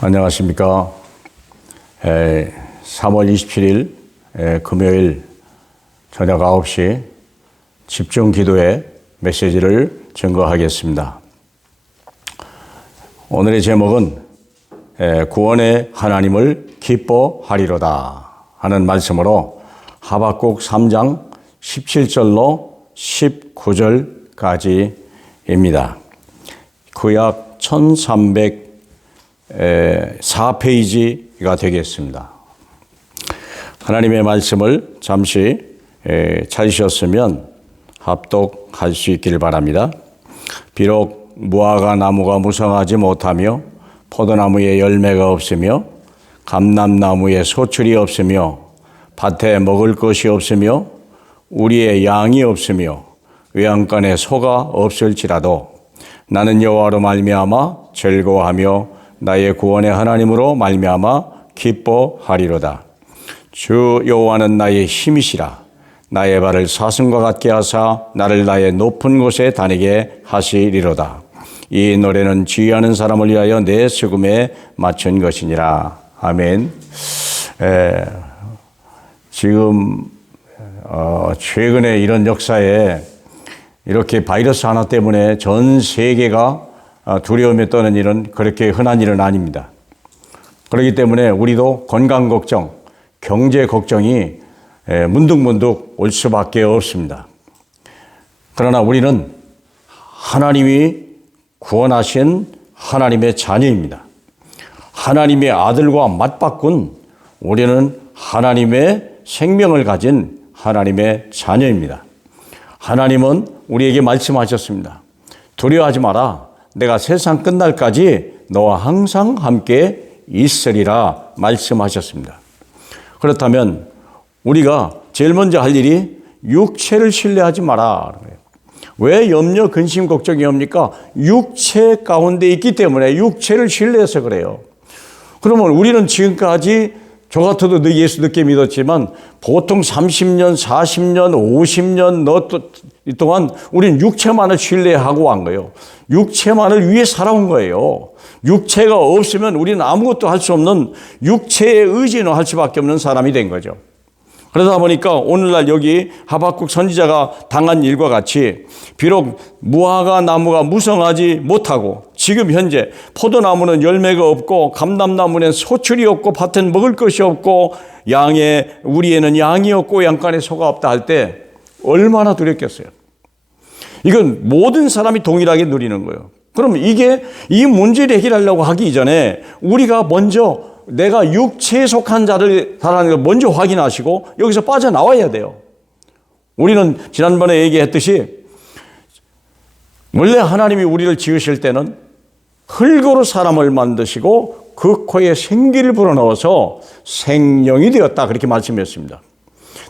안녕하십니까. 3월 27일 금요일 저녁 9시 집중 기도의 메시지를 증거하겠습니다. 오늘의 제목은 구원의 하나님을 기뻐하리로다 하는 말씀으로 하박국 3장 17절로 19절까지입니다. 구약 1304페이지가 되겠습니다. 하나님의 말씀을 잠시 찾으셨으면 합독할 수 있기를 바랍니다. 비록 무화과 나무가 무성하지 못하며 포도나무에 열매가 없으며 감람나무에 소출이 없으며 밭에 먹을 것이 없으며 우리의 양이 없으며 외양간에 소가 없을지라도 나는 여호와로 말미암아 즐거워하며 나의 구원의 하나님으로 말미암아 기뻐하리로다. 주 여호와는 나의 힘이시라. 나의 발을 사슴과 같게 하사 나를 나의 높은 곳에 다니게 하시리로다. 이 노래는 지휘하는 사람을 위하여 내 수금에 맞춘 것이니라. 아멘. 지금 최근에 이런 역사에 이렇게 바이러스 하나 때문에 전 세계가 두려움에 떠는 일은 그렇게 흔한 일은 아닙니다. 그렇기 때문에 우리도 건강 걱정, 경제 걱정이 문득문득 올 수밖에 없습니다. 그러나 우리는 하나님이 구원하신 하나님의 자녀입니다. 하나님의 아들과 맞바꾼 우리는 하나님의 생명을 가진 하나님의 자녀입니다. 하나님은 우리에게 말씀하셨습니다. 두려워하지 마라. 내가 세상 끝날까지 너와 항상 함께 있으리라 말씀하셨습니다. 그렇다면 우리가 제일 먼저 할 일이 육체를 신뢰하지 마라. 왜 염려, 근심, 걱정이 옵니까? 육체 가운데 있기 때문에 육체를 신뢰해서 그래요. 그러면 우리는 지금까지 저 같아도 예수 늦게 믿었지만 보통 30년, 40년, 50년 동안 우리는 육체만을 신뢰하고 한 거예요. 육체만을 위해 살아온 거예요. 육체가 없으면 우리는 아무것도 할 수 없는 육체의 의지는 할 수밖에 없는 사람이 된 거죠. 그러다 보니까 오늘날 여기 하박국 선지자가 당한 일과 같이 비록 무화과 나무가 무성하지 못하고 지금 현재 포도나무는 열매가 없고 감람나무는 소출이 없고 밭엔 먹을 것이 없고 우리에는 양이 없고 양간에 소가 없다 할 때 얼마나 두렵겠어요. 이건 모든 사람이 동일하게 누리는 거예요. 그럼 이 문제를 해결하려고 하기 이전에 우리가 먼저 내가 육체에 속한 자라는 걸 먼저 확인하시고 여기서 빠져나와야 돼요. 우리는 지난번에 얘기했듯이 원래 하나님이 우리를 지으실 때는 흙으로 사람을 만드시고 그 코에 생기를 불어넣어서 생명이 되었다 그렇게 말씀했습니다.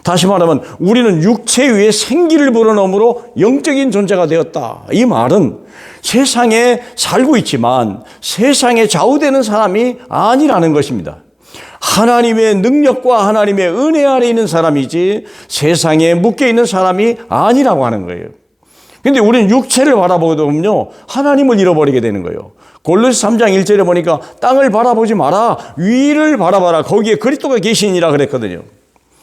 다시 말하면 우리는 육체 위에 생기를 불어넣음으로 영적인 존재가 되었다. 이 말은 세상에 살고 있지만 세상에 좌우되는 사람이 아니라는 것입니다. 하나님의 능력과 하나님의 은혜 아래 있는 사람이지 세상에 묶여 있는 사람이 아니라고 하는 거예요. 그런데 우리는 육체를 바라보면요 하나님을 잃어버리게 되는 거예요. 골로새 3장 1절에 보니까 땅을 바라보지 마라. 위를 바라봐라. 거기에 그리스도가 계시니라 그랬거든요.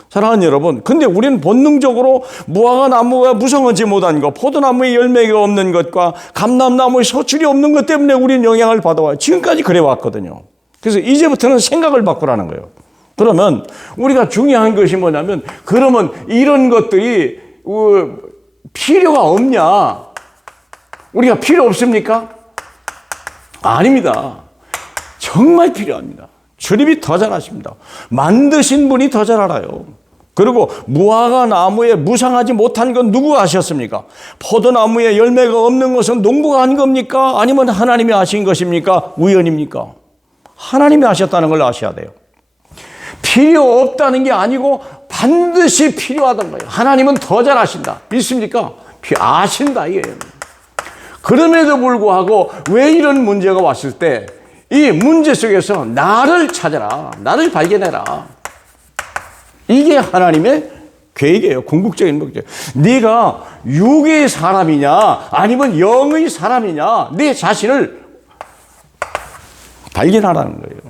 사랑하는 여러분, 근데 우리는 본능적으로 무화과 나무가 무성하지 못한 것, 포도나무에 열매가 없는 것과 감람나무에 소출이 없는 것 때문에 우리는 영향을 받아와요. 지금까지 그래왔거든요. 그래서 이제부터는 생각을 바꾸라는 거예요. 그러면 우리가 중요한 것이 뭐냐면, 그러면 이런 것들이 필요가 없냐? 우리가 필요 없습니까? 아닙니다. 정말 필요합니다. 주님이 더 잘하십니다. 만드신 분이 더 잘 알아요. 그리고 무화과 나무에 무성하지 못한 건 누구가 하셨습니까? 포도나무에 열매가 없는 것은 농부가 한 겁니까? 아니면 하나님이 하신 것입니까? 우연입니까? 하나님이 하셨다는 걸 아셔야 돼요. 필요 없다는 게 아니고 반드시 필요하다는 거예요. 하나님은 더 잘하신다. 믿습니까? 아신다 이거예요. 그럼에도 불구하고 왜 이런 문제가 왔을 때 이 문제 속에서 나를 찾아라. 나를 발견해라. 이게 하나님의 계획이에요. 궁극적인 목적. 네가 육의 사람이냐 아니면 영의 사람이냐 네 자신을 발견하라는 거예요.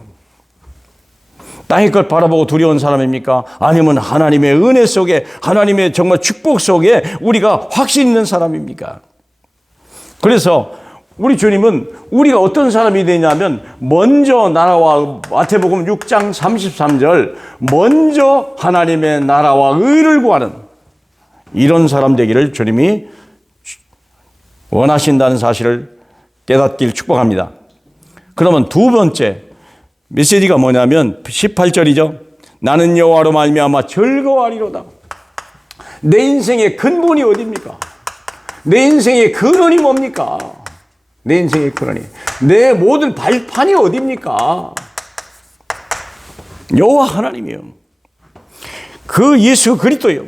땅의 것 바라보고 두려운 사람입니까? 아니면 하나님의 은혜 속에, 하나님의 정말 축복 속에 우리가 확신 있는 사람입니까? 그래서 우리 주님은 우리가 어떤 사람이 되냐면, 먼저 나라와, 마태복음 6장 33절, 먼저 하나님의 나라와 의를 구하는 이런 사람 되기를 주님이 원하신다는 사실을 깨닫길 축복합니다. 그러면 두 번째 메시지가 뭐냐면 18절이죠. 나는 여호와로 말미암아 즐거워하리로다. 내 인생의 근본이 어디입니까? 내 인생의 근원이 뭡니까? 내 인생의 근원이, 내 모든 발판이 어디입니까? 여호와 하나님이요. 그 예수 그리스도요.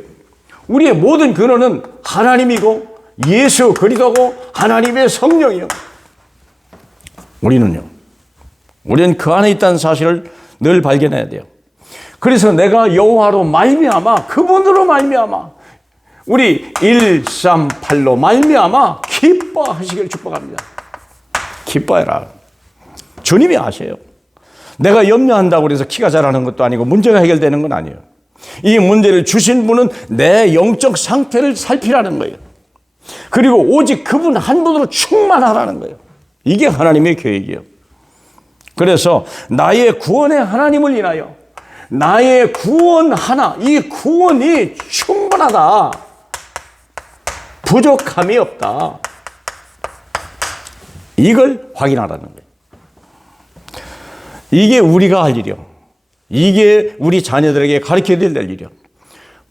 우리의 모든 근원은 하나님이고 예수 그리스도고 하나님의 성령이요. 우리는 그 안에 있다는 사실을 늘 발견해야 돼요. 그래서 내가 여호와로 말미암아, 그분으로 말미암아, 우리 138로 말미암아 기뻐하시기를 축복합니다. 기뻐해라. 주님이 아세요. 내가 염려한다고 해서 키가 자라는 것도 아니고 문제가 해결되는 건 아니에요. 이 문제를 주신 분은 내 영적 상태를 살피라는 거예요. 그리고 오직 그분 한 분으로 충만하라는 거예요. 이게 하나님의 계획이에요. 그래서 나의 구원의 하나님을 인하여 나의 구원 하나, 이 구원이 충분하다. 부족함이 없다. 이걸 확인하라는 거예요. 이게 우리가 할 일이요. 이게 우리 자녀들에게 가르쳐야 될 일이요.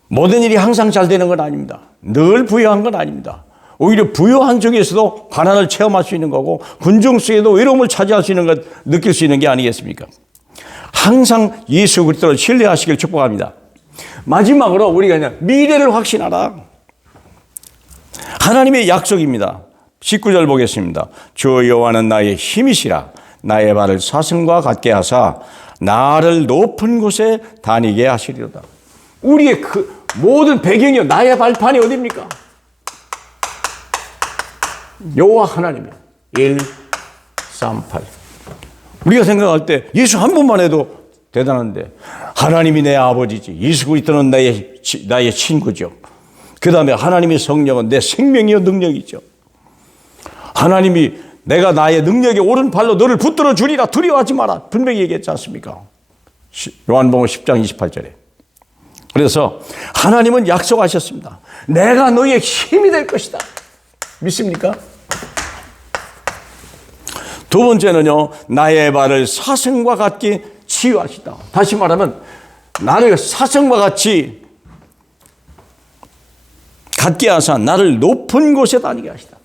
모든 일이 항상 잘 되는 건 아닙니다. 늘 부유한 건 아닙니다. 오히려 부유한 쪽에서도 가난을 체험할 수 있는 거고, 군중 속에도 외로움을 차지할 수 있는 것, 느낄 수 있는 게 아니겠습니까? 항상 예수 그리스도를 신뢰하시길 축복합니다. 마지막으로 우리가 그냥 미래를 확신하라. 하나님의 약속입니다. 19절 보겠습니다. 주 여호와는 나의 힘이시라. 나의 발을 사슴과 같게 하사 나를 높은 곳에 다니게 하시리로다. 우리의 그 모든 배경이요, 나의 발판이 어디입니까? 여호와 하나님이요. 1, 3, 8. 우리가 생각할 때 예수 한 분만 해도 대단한데, 하나님이 내 아버지지, 예수 그리스도는 나의 친구죠. 그 다음에 하나님의 성령은 내 생명이요 능력이죠. 하나님이 내가 나의 능력의 오른팔로 너를 붙들어 주리라, 두려워하지 마라, 분명히 얘기했지 않습니까? 요한복음 10장 28절에. 그래서 하나님은 약속하셨습니다. 내가 너의 힘이 될 것이다. 믿습니까? 두 번째는요, 나의 발을 사슴과 같게 치유하시다. 다시 말하면 나를 사슴과 같이 같게 하사 나를 높은 곳에 다니게 하시다.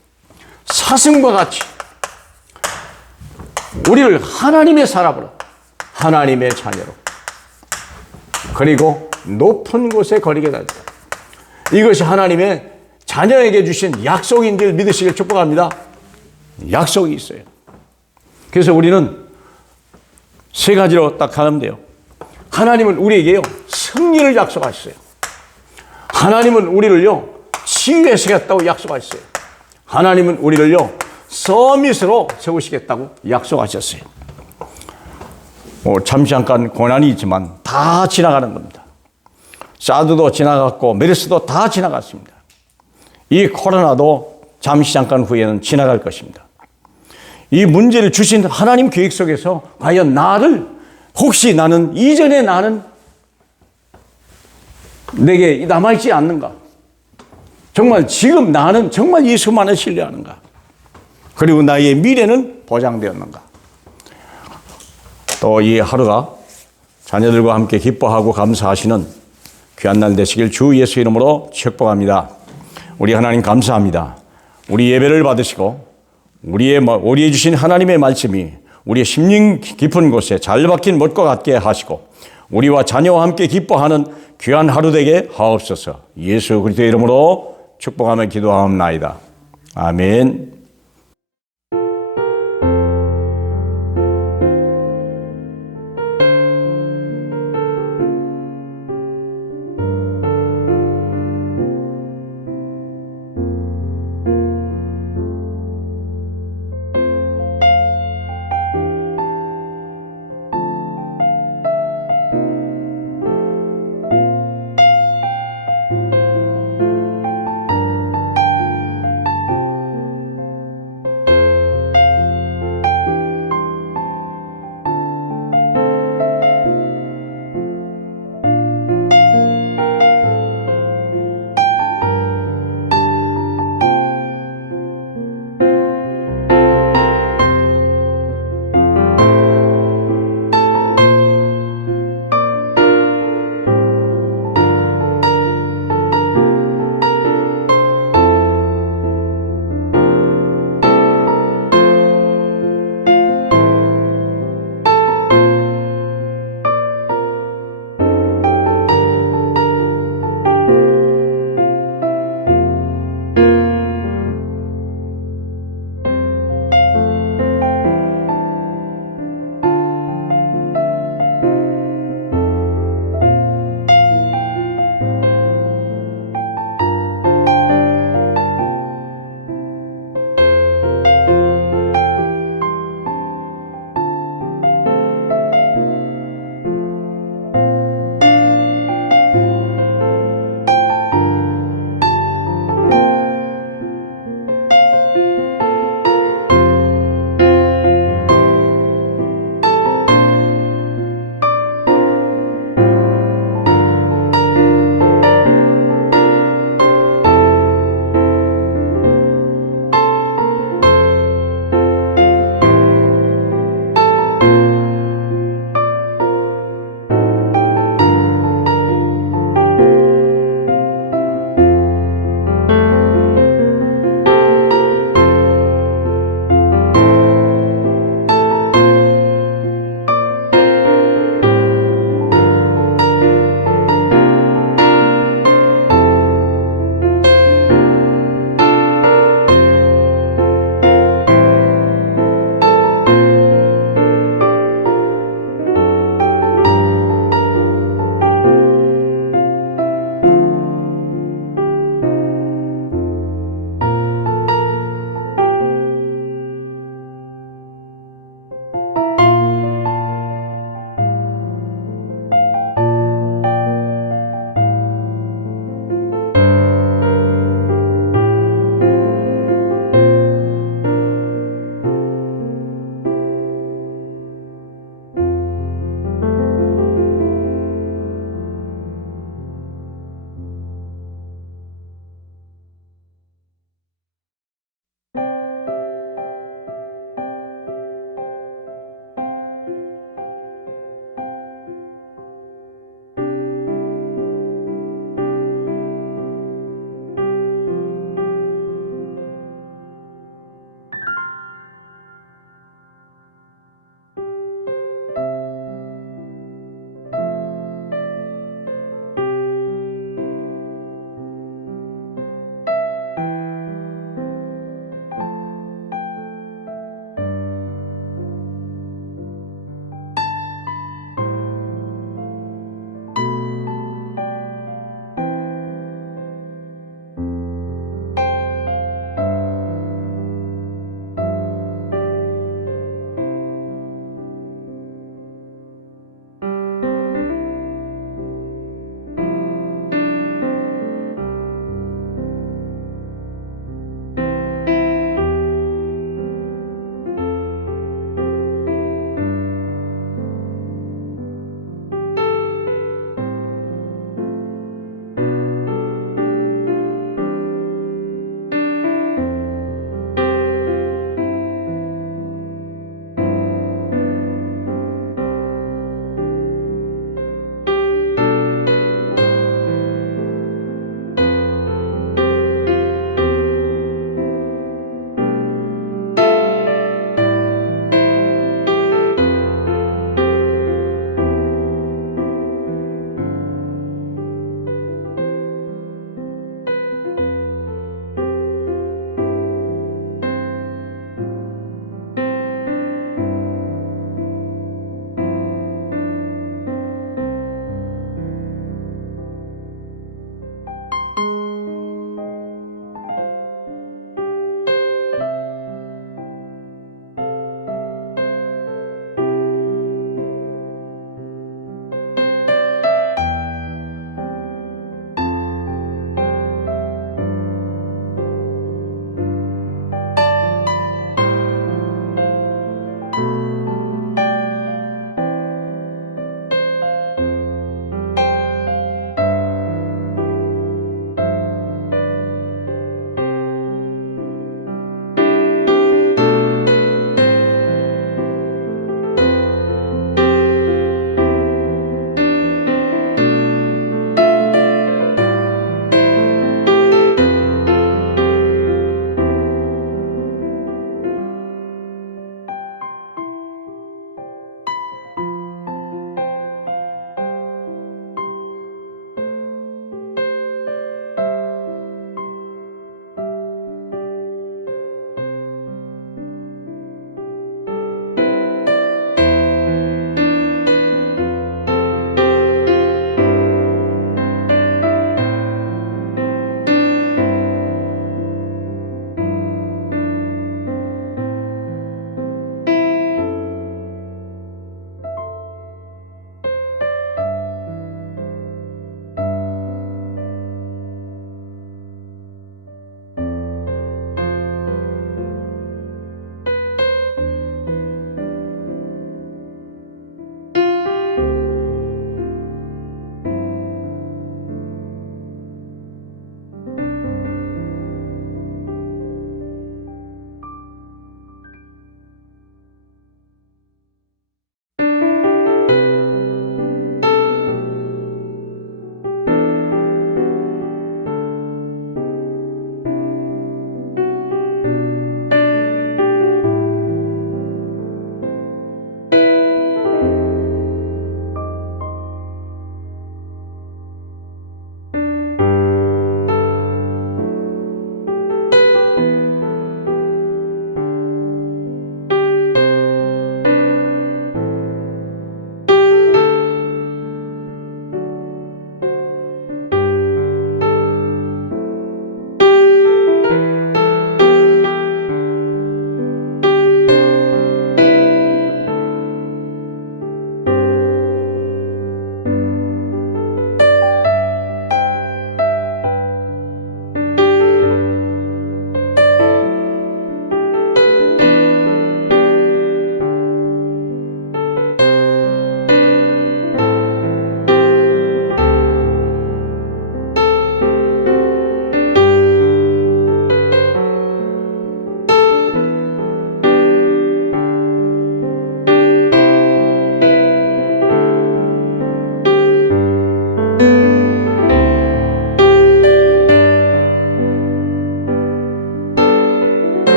사슴과 같이 우리를 하나님의 사람으로, 하나님의 자녀로, 그리고 높은 곳에 거리게 하시다. 이것이 하나님의 자녀에게 주신 약속인 줄 믿으시길 축복합니다. 약속이 있어요. 그래서 우리는 세 가지로 딱 하면 돼요. 하나님은 우리에게요, 승리를 약속하셨어요. 하나님은 우리를요, 치유하시겠다고 약속하셨어요. 하나님은 우리를요, 서밋으로 세우시겠다고 약속하셨어요. 잠시 잠깐 고난이 있지만 다 지나가는 겁니다. 사드도 지나갔고 메르스도 다 지나갔습니다. 이 코로나도 잠시 잠깐 후에는 지나갈 것입니다. 이 문제를 주신 하나님 계획 속에서 과연 혹시 나는 이전에 나는 내게 남아있지 않는가? 정말 지금 나는 정말 예수만을 신뢰하는가? 그리고 나의 미래는 보장되었는가? 또 이 하루가 자녀들과 함께 기뻐하고 감사하시는 귀한 날 되시길 주 예수 이름으로 축복합니다. 우리 하나님 감사합니다. 우리 예배를 받으시고 우리의 주신 하나님의 말씀이 우리의 심령 깊은 곳에 잘 박힌 못과 같게 하시고 우리와 자녀와 함께 기뻐하는 귀한 하루 되게 하옵소서. 예수 그리스도의 이름으로 축복하며 기도하옵나이다. 아멘.